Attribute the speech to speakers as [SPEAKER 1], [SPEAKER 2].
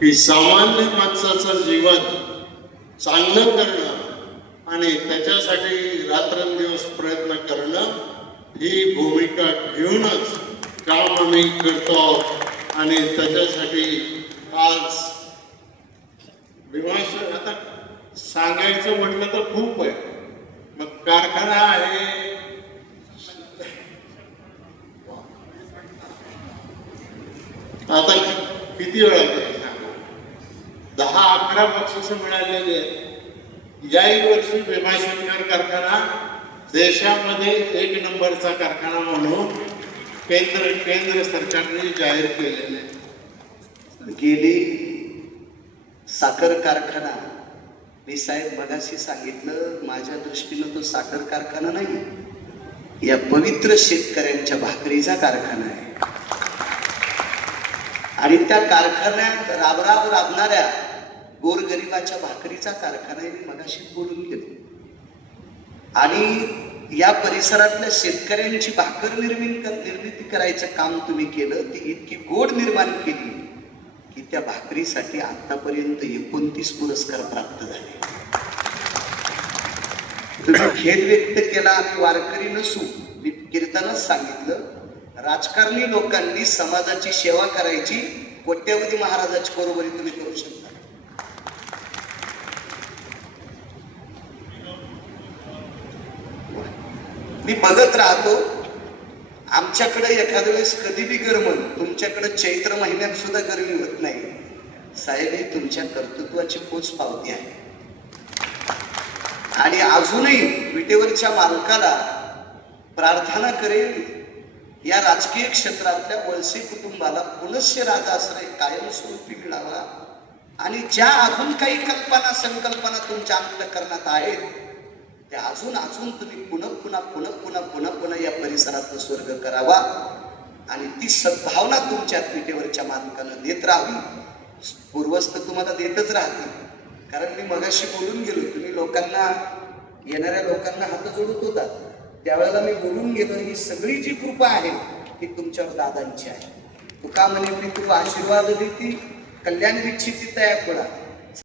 [SPEAKER 1] की सामान्य माणसाचं जीवन चांगलं करणं आणि त्याच्यासाठी रात्रंदिवस प्रयत्न करणं ही भूमिका घेऊनच काम आम्ही करतो आहोत. आणि त्याच्यासाठी आज विमाश आता सांगायचं म्हटलं तर खूप आहे. मग कारखाना आहे. आता किती वेळा दहा अकरा बक्षिस मिळालेली आहेत. याही वर्षी भीमाशंकर कारखाना देशामध्ये एक नंबरचा कारखाना म्हणून केंद्र केंद्र सरकारने जाहीर केलेले आहे.
[SPEAKER 2] गेली साखर कारखाना मी साहेब मगाशी सांगितलं माझ्या दृष्टीनं तो साखर कारखाना नाही या पवित्र शेतकऱ्यांच्या भाकरीचा कारखाना आहे. आणि त्या कारखान्यात राबराब राबणाऱ्या गोरगरिबाच्या भाकरीचा कारखाना मी मगाशी बोलून गेलो आणि या परिसरातल्या शेतकऱ्यांची भाकर निर्मिती निर्मिती करायचं काम तुम्ही केलं ती इतकी गोड निर्माण केली की त्या भाकरीसाठी आतापर्यंत एकोणतीस पुरस्कार प्राप्त झाले. तुम्ही खेद व्यक्त केला आम्ही वारकरी नसू मी कीर्तनच सांगितलं राजकारणी लोकांनी समाजाची सेवा करायची कोट्यवधी महाराजाची बरोबरी तुम्ही करू शकता. मी बघत राहतो. आमच्याकडे एखाद्या वेळेस कधी बी गरमन तुमच्याकडे चैत्र महिन्यात सुद्धा गरमी होत नाही. साहेब ही तुमच्या कर्तृत्वाची पोच पावती आहे. आणि अजूनही विटेवरच्या मालकाला प्रार्थना करेल या राजकीय क्षेत्रातल्या वळसे कुटुंबाला पुनश्य राजाश्रय कायमस्वरूपी मिळावा. आणि ज्या अजून काही कल्पना संकल्पना तुमच्या अंतकरणात आहेत ते अजून अजून तुम्ही पुन्हा पुन्हा पुन्हा पुन्हा पुन्हा पुन्हा या परिसरात स्वर्ग करावा. आणि ती सद्भावना तुमच्या पिठेवरच्या मालकानं देत राहावी. पूर्वस्त तुम्हाला देतच राहते. कारण मी मगाशी बोलून गेलो तुम्ही लोकांना येणाऱ्या लोकांना हात जोडत होता. त्यावेळेला मी बोलून गेलो ही सगळी जी कृपा आहे ती तुमच्यावर दादांची आहे. तुका म्हणे मी तुला आशीर्वाद देते. कल्याण विच्छिती तया कोणा